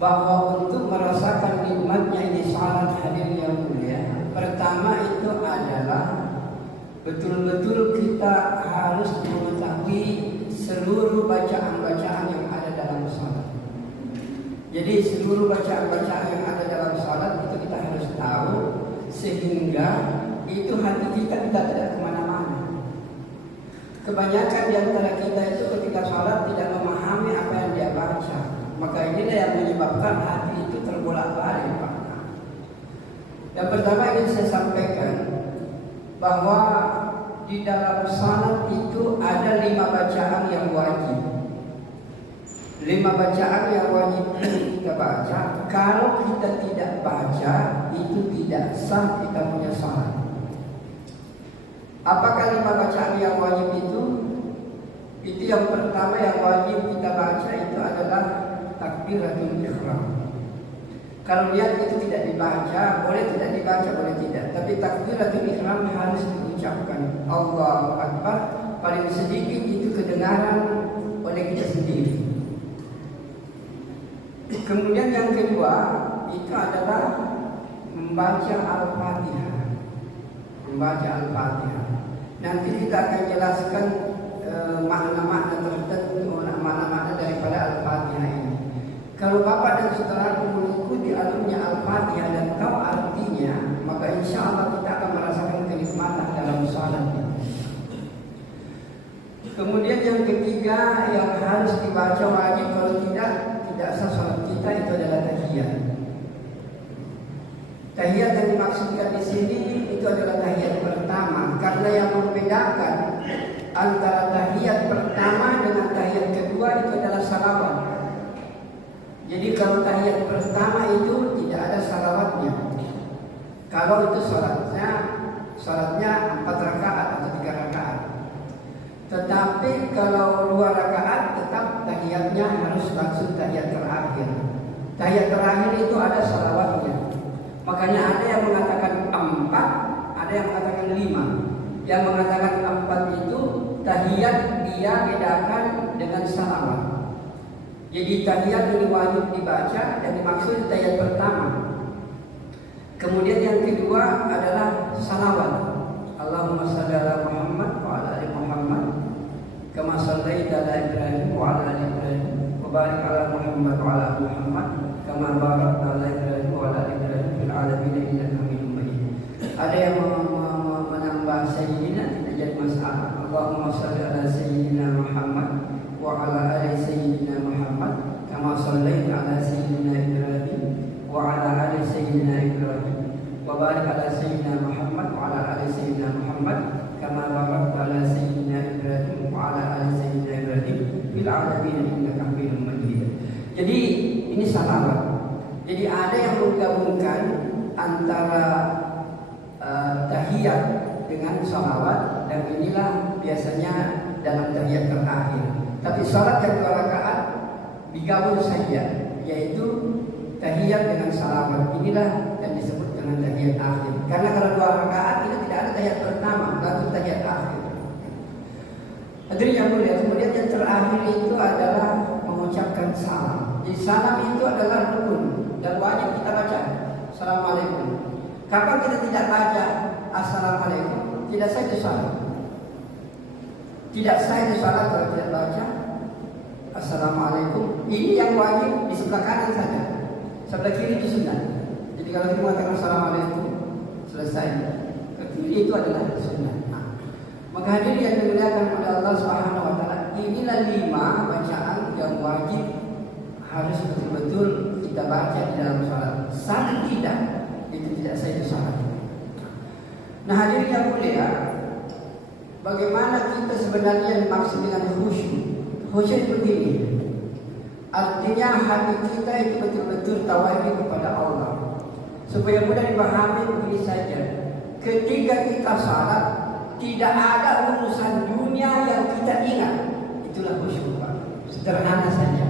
bahwa untuk merasakan nikmatnya ini salat hadirin yang mulia, pertama itu adalah betul-betul kita harus mengetahui seluruh bacaan-bacaan yang ada dalam salat. Jadi seluruh bacaan-bacaan yang ada dalam salat itu kita harus tahu, sehingga itu hati kita tidak kemana-mana. Kebanyakan di antara kita itu ketika salat tidak memahami apa yang dia baca, maka inilah yang menyebabkan hati itu terbolak-balik. Yang pertama ingin saya sampaikan bahwa di dalam salat itu ada 5 bacaan yang wajib. 5 bacaan yang wajib kita baca. Kalau kita tidak baca, itu tidak sah kita punya salat. Apakah 5 bacaan yang wajib itu? Itu yang pertama yang wajib kita baca itu adalah takbiratul ihram. Kalau lihat itu tidak dibaca, boleh tidak dibaca, boleh tidak. Tapi takbiratul ihram harus diucapkan. Allahu Akbar. Paling sedikit itu kedengaran oleh kita sendiri. Kemudian yang kedua itu adalah membaca Al-Fatihah. Membaca Al-Fatihah. Nanti kita akan jelaskan makna-makna tertentu, makna-makna daripada Al-Fatihah ini. Kalau Bapak dan saudara mengikuti alurnya Al-Fatihah dan tahu artinya, maka insya Allah kita akan merasakan kenikmatan dalam salat. Kemudian yang ketiga yang harus dibaca wajib, kalau tidak sah salat kita, itu adalah tahiyat. Tahiyat yang dimaksudkan di sini itu adalah tahiyat pertama, karena yang membedakan antara tahiyat pertama dengan tahiyat kedua itu adalah salawat. Jadi kalau tahiyat pertama itu tidak ada salawatnya. Kalau itu salatnya 4 rakaat atau 3 rakaat. Tetapi kalau 2 rakaat tetap tahiyatnya harus langsung tahiyat terakhir. Tahiyat terakhir itu ada salawatnya. Makanya ada yang mengatakan 4, ada yang mengatakan 5. Yang mengatakan 4 itu tahiyat dia bedakan dengan salawat. Jadi tahiyat ini wajib dibaca dan dimaksud tahiyat pertama. Kemudian yang kedua adalah salawat. Allahumma shalli ala Muhammad wa ala ali Muhammad kama shallaita ala Ibrahim wa ala ali Ibrahim wa barik ala Muhammad wa ala ali Muhammad kama barakta ala Ibrahim wa ala ali Ibrahim fil alamin innaka Hamidum Majid. Ada yang menambah sayyidina, tidak jadi masalah. Allahumma shalli ala sayyidina Muhammad wa ala ali sayyidina Muhammad kama shallaita ala sayyidina Ibrahim wa ala ali sayyidina Ibrahim wa barik ala sayyidina Muhammad wa ala ali sayyidina Muhammad kama barakta ala sayyidina Ibrahim wa ala ali sayyidina Ibrahim fil alamin innaka Hamidum Majid. Jadi ini salawat. Jadi ada yang menggabungkan antara tahiyat dengan salawat, dan inilah biasanya dalam tahiyat terakhir. Tapi salat yang 2 rakaat digabung saja, yaitu tahiyat dengan salawat. Inilah yang disebut dengan tahiyat akhir. Karena kalau 2 rakaat itu tidak ada tahiyat pertama, langsung tahiyat akhir. Hadirin yang mulia, kemudian yang terakhir itu adalah mengucapkan salam. Jadi salam itu adalah rukun dan wajib kita baca. Assalamualaikum. Kapan kita tidak baca Assalamualaikum, tidak sah itu salat. Tidak sah itu salat kalau tidak baca Assalamualaikum. Ini yang wajib di sebelah kanan saja, sebelah kiri itu sunnah. Jadi kalau kita mengatakan Assalamualaikum, selesai. Ke kiri itu adalah sunnah. Maka hadirin yang dimuliakan oleh Allah Subhanahu wa taala, inilah 5 bacaan yang wajib harus betul-betul kita baca di dalam salat. Salat tidak, itu tidak sah itu salat. Nah hadirin yang mulia, bagaimana kita sebenarnya dimaksud dengan khusyuk? Khusyuk begini, artinya hati kita itu betul-betul tawadhu kepada Allah. Supaya mudah dipahami begini saja, ketika kita salat tidak ada urusan dunia yang kita ingat, itulah khusyuk, Pak. Sederhana saja.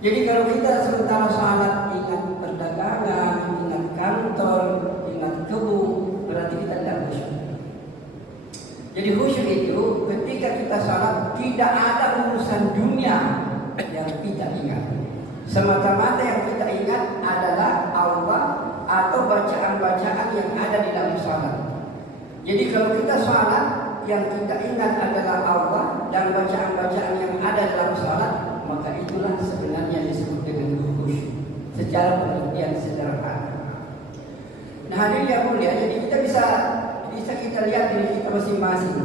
Jadi kalau kita sementara salat ingat perdagangan, ingat kantor, ingat kebun, berarti kita tidak khusyuk. Jadi khusyuk itu ketika kita salat tidak ada urusan dunia yang kita ingat. Semata-mata yang kita ingat adalah Allah atau bacaan-bacaan yang ada di dalam salat. Jadi kalau kita salat, yang kita ingat adalah Allah dan bacaan-bacaan yang ada dalam salat, maka itulah sebenarnya disebut dengan khusyuk secara pengertian sederhana. Nah, hadirin yang mulia, jadi kita bisa kita lihat diri kita masing-masing.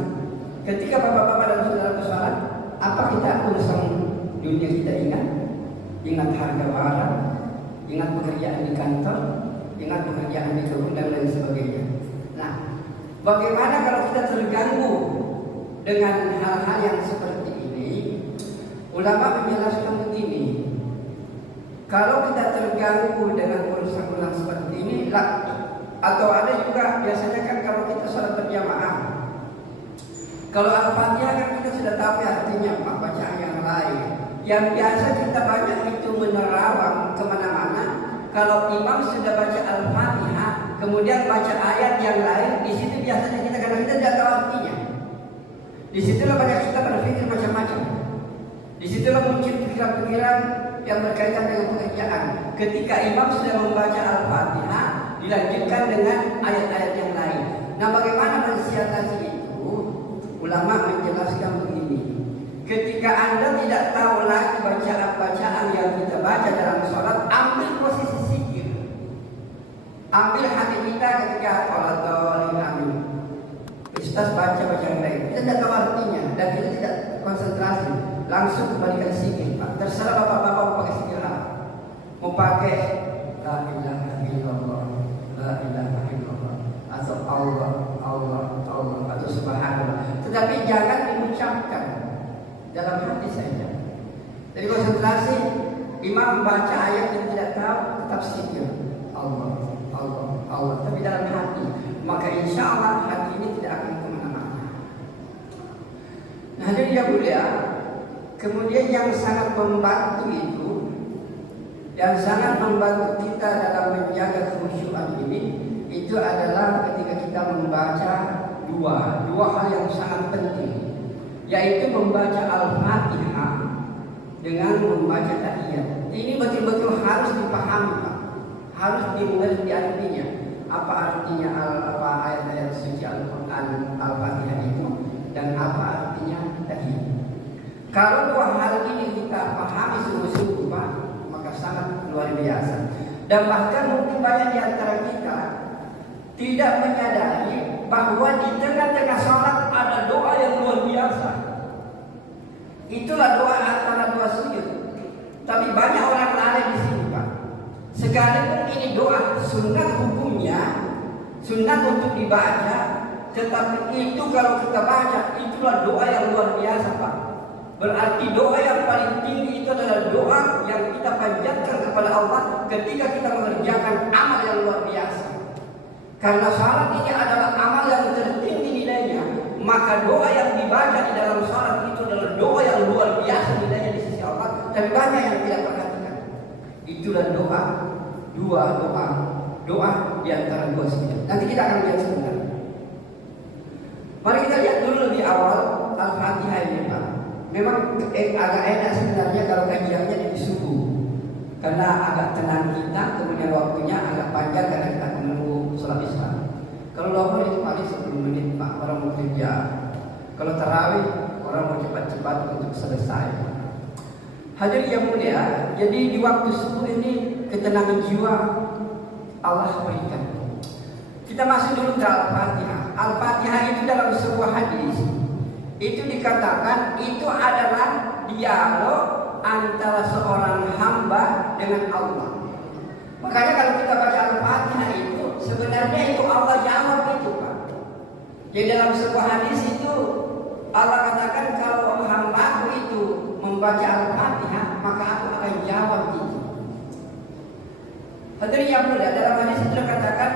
Ketika bapak-bapak dan saudara salat, apa kita urusan dunia kita ingat? Ingat harga barang, ingat pekerjaan di kantor, ingat pekerjaan di kebun dan lain sebagainya. Nah, bagaimana kalau kita terganggu dengan hal-hal yang seperti ini? Ulama menjelaskan begini. Kalau kita terganggu dengan urusan-urusan seperti ini, atau ada juga biasanya kan kalau kita sholat berjamaah, kalau Al-Fatihah kan kita sudah tahu artinya bacaan yang lain. Yang biasa kita banyak itu menerawang kemana-mana. Kalau imam sudah baca Al-Fatihah, kemudian baca ayat yang lain, di situ biasanya kita karena kita tidak tahu artinya. Di situlah banyak kita berpikir macam-macam. Di situlah muncul pikiran-pikiran yang berkaitan dengan pekerjaan. Ketika imam sudah membaca Al-Fatihah, dilanjutkan dengan ayat-ayat yang lain. Nah, bagaimana mensiasati itu? Ulama menjelaskan begini. Ketika Anda tidak tahu lagi bacaan-bacaan yang kita baca dalam sholat, ambil posisi zikir. Ambil hati kita ketika Al-Fatihah, amin. Ustaz baca bacaan lain, kita tidak tahu artinya dan kita tidak konsentrasi. Langsung kembalikan zikir. Terserah bapak-bapak mau pakai zikir apa. Mau pakai la ilaha illallah, la ilaha illallah, atau Allah, Allah, Allah, atau subhanallah. Tetapi jangan diucapkan dalam hati saja. Jadi konsentrasi, imam membaca ayat yang tidak tahu, tetap zikir Allah, Allah, Allah. Tapi dalam hati, maka insya Allah hati ini tidak akan kemana-mana. Nah, jadi yang mulia, kemudian yang sangat membantu itu, yang sangat membantu kita dalam menjaga khusyukan ini, itu adalah ketika kita membaca dua hal yang sangat penting, yaitu membaca Al-Fatihah dengan membaca tahiyat. Ini betul-betul harus dipahami, Pak. Harus dimengerti artinya. Apa artinya apa ayat-ayat suci Al-Quran Al-Fatihah itu dan apa artinya tahiyat. Kalau dua hal ini kita pahami sungguh-sungguh, Pak, maka sangat luar biasa. Dan bahkan mungkin banyak di antara kita tidak menyadari bahwa di tengah-tengah sholat ada doa yang luar biasa. Itulah doa antara dua sujud. Tapi banyak orang lalai di sini, Pak. Sekalipun ini doa sunat hukumnya, sunat untuk dibaca, tetapi itu kalau kita baca, itulah doa yang luar biasa, Pak. Berarti doa yang paling tinggi itu adalah doa yang kita panjatkan kepada Allah ketika kita mengerjakan amal yang luar biasa. Karena salat ini adalah amal yang tertinggi nilainya, maka doa yang dibaca di dalam salat itu adalah doa yang luar biasa nilainya di sisi Allah. Dan banyak yang tidak perhatikan. Itulah doa di antara dua sujud. Nanti kita akan lihat sebentar. Mari kita lihat dulu lebih awal Al-Fatihah ini, Pak. Memang agak enak sebenarnya kalau kajiannya di subuh, karena agak tenang kita, kemudian waktunya agak panjang karena kita menunggu sholat isya. Kalau lohor itu paling 10 menit, Pak, orang mau kerja. Kalau tarawih orang mau cepat-cepat untuk selesai. Hadirin yang mulia, jadi di waktu subuh ini ketenangan jiwa Allah berikan. Kita masuk dulu ke Al-Fatihah. Al-Fatihah itu dalam sebuah hadis itu dikatakan itu adalah dialog antara seorang hamba dengan Allah. Makanya kalau kita baca Al-Fatihah itu sebenarnya itu Allah jawab itu, Pak. Jadi dalam sebuah hadis itu Allah katakan kalau hamba-Ku itu membaca Al-Fatihah maka Aku akan jawab itu. Hadirin yang mulia, dalam hadis itu dikatakan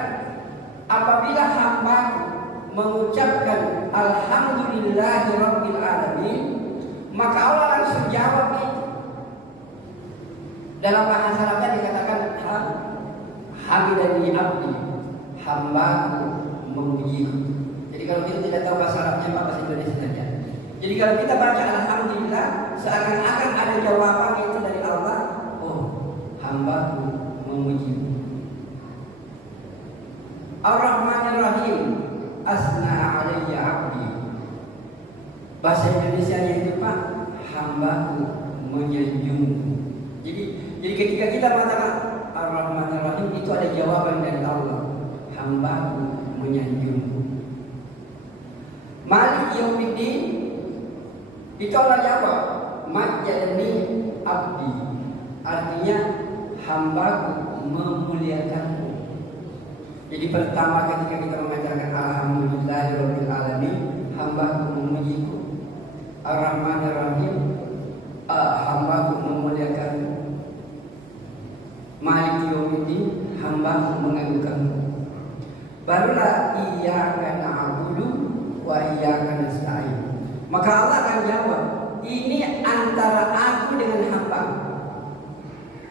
apabila hamba-Ku mengucapkan alhamdulillahi rabbil alamin, maka Allah langsung jawab itu. Dalam bahasa Arabnya dikatakan hamidani abdi, hambaku memujiku. Jadi kalau kita tidak tahu bahasa Arabnya, bahasa Indonesia saja. Jadi kalau kita baca alhamdulillah, seakan-akan ada jawaban itu dari Allah. Oh, hambaku memujimu. Ar-Rahmanir Rahim, asna alayya abdi. Bahasa Indonesia itu Pak, hambaku menyanjungku. Jadi ketika kita mengatakan Ar-Rahmanir Rahim, itu ada jawaban dari Allah. Hambaku menyanjungku. Malik Yaumiddin, itu Allah jawab, majjadani abdi. Artinya hambaku memuliakanku. Jadi pertama ketika kita mengatakan alhamdulillahirabbil alamin, hambaku memujiku. Ar-Rahmanir Rahim, hambaku memuliakanku. Malik Yaumiddin, hambaku mengagungkanmu. Barulah iyyaka na'budu wa iyyaka nasta'in. Maka Allah akan jawab, ini antara aku dengan hambaku.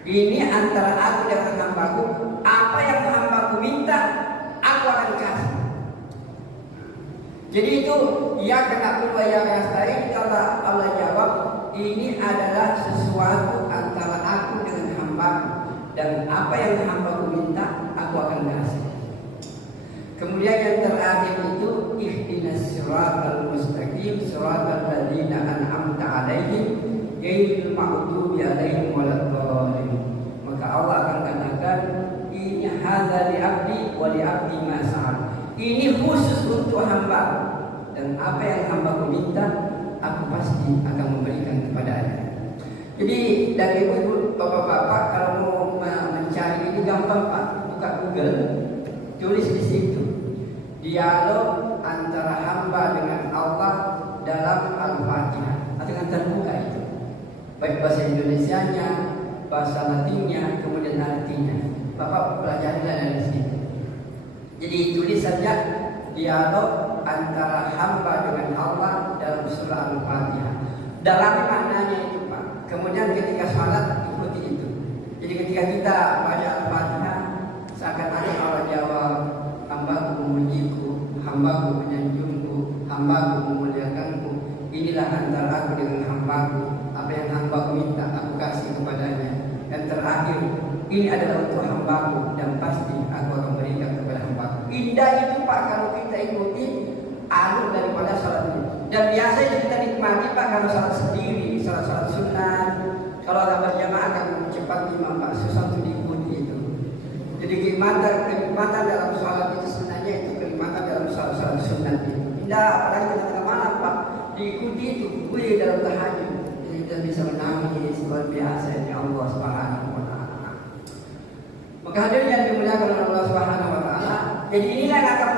Ini antara aku dengan hambaku. Apa yang hambaku minta, aku akan kasih. Jadi itu iyyaka na'budu wa iyyaka nasta'in. Allah jawab, ini adalah sesuatu antara aku dengan hambaku. Dan apa yang hambaku minta, aku akan kasih. Kemudian yang terakhir itu ihdinas siratal mustaqim siratal ladzina an'amta 'alaihim ghairil maghdubi 'alaihim waladdallin. Maka Allah akan katakan, ini hadza li 'abdi wa li 'abdi ma sa'al. Ini khusus untuk hamba, dan apa yang hambaku minta, aku pasti akan memberikan kepadanya. Jadi dari ibu-ibu, bapak-bapak, kalau mau mencari ini gampang Pak, buka Google, tulis di situ dialog antara hamba dengan Allah dalam Al-Fatihah. Dengan terbuka itu, baik bahasa Indonesianya, bahasa Latinnya, kemudian artinya. Bapak pelajari dari situ. Jadi tulis saja dialog antara hamba dengan Allah dalam surah Al-Fatihah. Dalam maknanya itu Pak. Kemudian ketika sholat ikuti itu. Jadi ketika kita baca Al-Fatihah, seakan-akan Allah jawab, hambaku memujiku, hambaku menyanjungku, hambaku memuliakanku. Inilah antara aku dengan hambaku. Apa yang hambaku minta, aku kasih kepadanya. Dan terakhir, ini adalah untuk hambaku, dan pasti aku akan berikan kepada hambaku. Indah itu Pak kalau kita ikuti alur daripada sholat ini. Dan biasanya kita nikmati Pak kalau sholat sendiri, sholat sunnah. Kalau ada berjamaah akan cepat imam Pak, susah untuk diikuti itu. Jadi kenikmatan dalam sholat itu sebenarnya itu kenikmatan dalam sholat sunnah itu. Tidak, apalagi tengah malam Pak, diikuti itu gue dalam tahajud. Jadi kita bisa menangis luar biasa ya Allah Subhanahu wa Ta'ala. Maka hadirin yang dimuliakan oleh Allah Subhanahu wa Ta'ala, jadi inilah yang akan